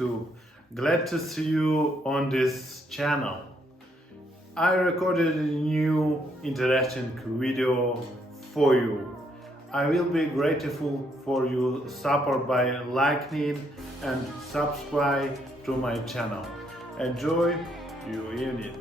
YouTube. Glad to see you on this channel. I recorded a new interesting video for you. I will be grateful for your support by liking and subscribe to my channel. Enjoy your evening.